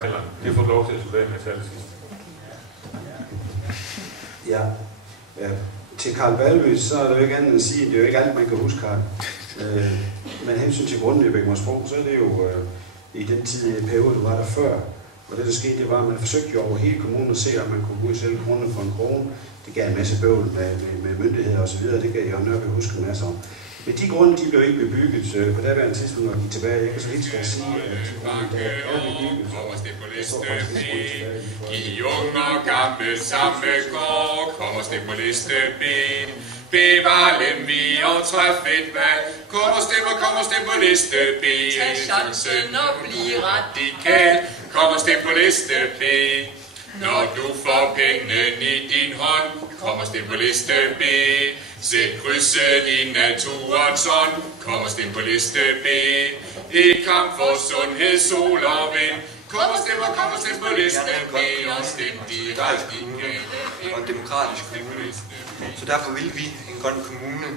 Det får lov til at slutte af med at tage det sidste. Ja. Til Carl Valby, så er det jo ikke andet end at sige, at det er jo ikke alt, man kan huske, Carl. Men hensyn til grunden i Bækmarksbro, så er det jo i den tid, periode, du var der før. Og det, der skete, det var, at man forsøgte jo over hele kommunen at se, om man kunne gå ud og sælge grundene for 1 krone. Det gav en masse bøvl med myndigheder osv., det kan Jørgen Nørby huske en masse om. Men de grunde, de blev ikke bebygget på daværende tidspunkt, når de gik tilbage. Jeg kan så helt skal sige, at der er bebygget. I unger gamle samme gård, kommer stem på liste B. Bevar Lemvi og træf et valg. Kommer stem på liste B. Tag chancen og bliv radikal. Kommer stem på liste B. Når du får pengene i din hånd, kommer stem på liste B. Sæt krydset i naturens ånd, kommer stem på liste B. I kamp for sundhed, sol og vind, kommer stem på liste B. Og stem direkte og en demokratisk kommune. Så derfor vil vi en grøn kommune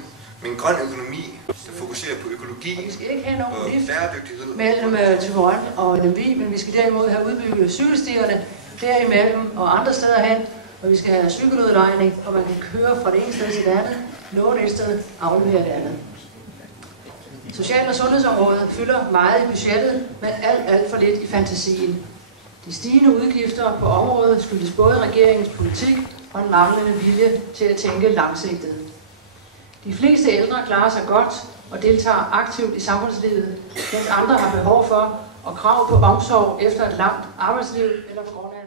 med en grøn økonomi, der fokuserer på økologi og vi skal ikke have nogen og lift bæredygtighed mellem Thyborøn og Lemvig, men vi skal derimod have udbygget cykelstierne derimellem og andre steder hen, og vi skal have cykeludlejning, og man kan køre fra det ene sted til det andet, låne et sted, aflevere det andet. Social- og sundhedsområdet fylder meget i budgettet, men alt for lidt i fantasien. De stigende udgifter på området skyldes både regeringens politik og en manglende vilje til at tænke langsigtet. De fleste ældre klarer sig godt og deltager aktivt i samfundslivet, mens andre har behov for og krav på omsorg efter et langt arbejdsliv eller på grund af